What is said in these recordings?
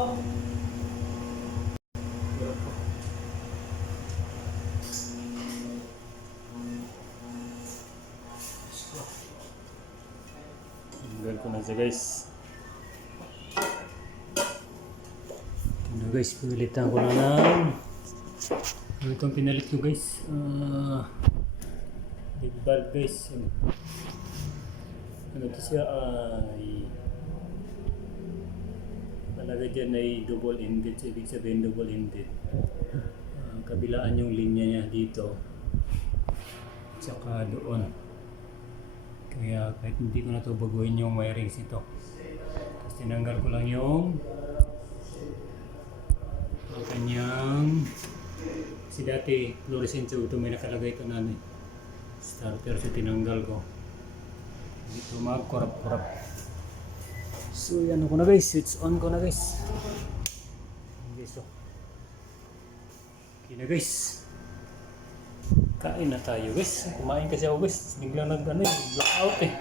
Tanggal ko na siya guys. Ito guys, pilitan ko na lang. Itong pinalit ko guys. Baby valve guys. Ano ito siya ay talaga dyan ay double ended. So ibig sabihin double ended. Kabilaan yung linya niya dito. Tsaka doon. Kaya kahit hindi ko na ito baguhin yung wirings ito. Tapos tinanggal ko lang yung kanyang kasi dati fluorescent tube ito may nakalagay ito na starter, so tinanggal ko. Dito magkurap-kurap. So yan ko na guys, switch on ko na guys. Okay, so okay na guys. Kain na tayo guys. Kumain kasi ako guys. Biglang blackout eh.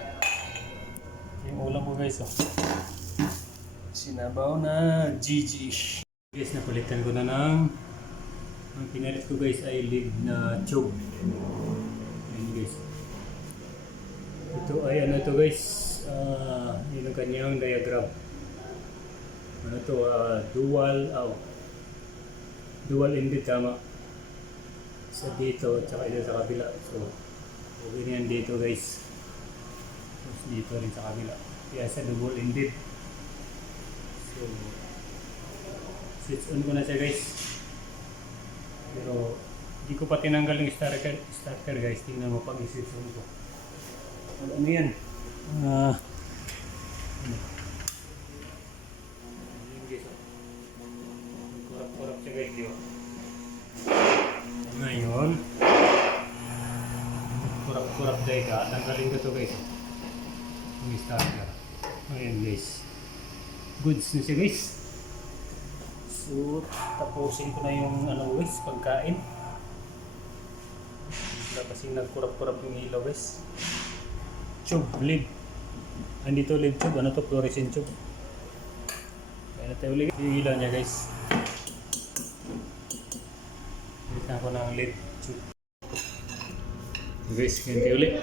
Yung ulam ko guys oh. Sinabaw na GG. Guys, napalitan ko na ng ang pinalit ko guys ay lead na tube. Ayan guys. Ito ay ano ito guys. Yun ang kanyang diagram. Ano to? Dual ended tama. Sa dito, tsaka ito sa kabila. So, okay na yan dito guys. Tapos dito rin sa kabila. Kaya sa double ended. So, switch on ko na siya guys. Pero, hindi ko pa tinanggal yung starter guys. Tingnan mo pag i-switch on ko. Ano yan? Ayan guys. Kurap-kurap siya guys. Diba? Ngayon, kurap-kurap dahil ka, tanggalin ko ito guys. Yung starter. Ayan guys. Goods na siya guys. So, tapusin ko na yung ano guys, pagkain. Wala kasing nagkurap-kurap yung ilaw guys. Tube, lid. Andito lid tube, ano to? Fluorescent tube. Kaya natin ulit yung ilaw niya guys. Ako ng lid tube. Guys, ganti ulit.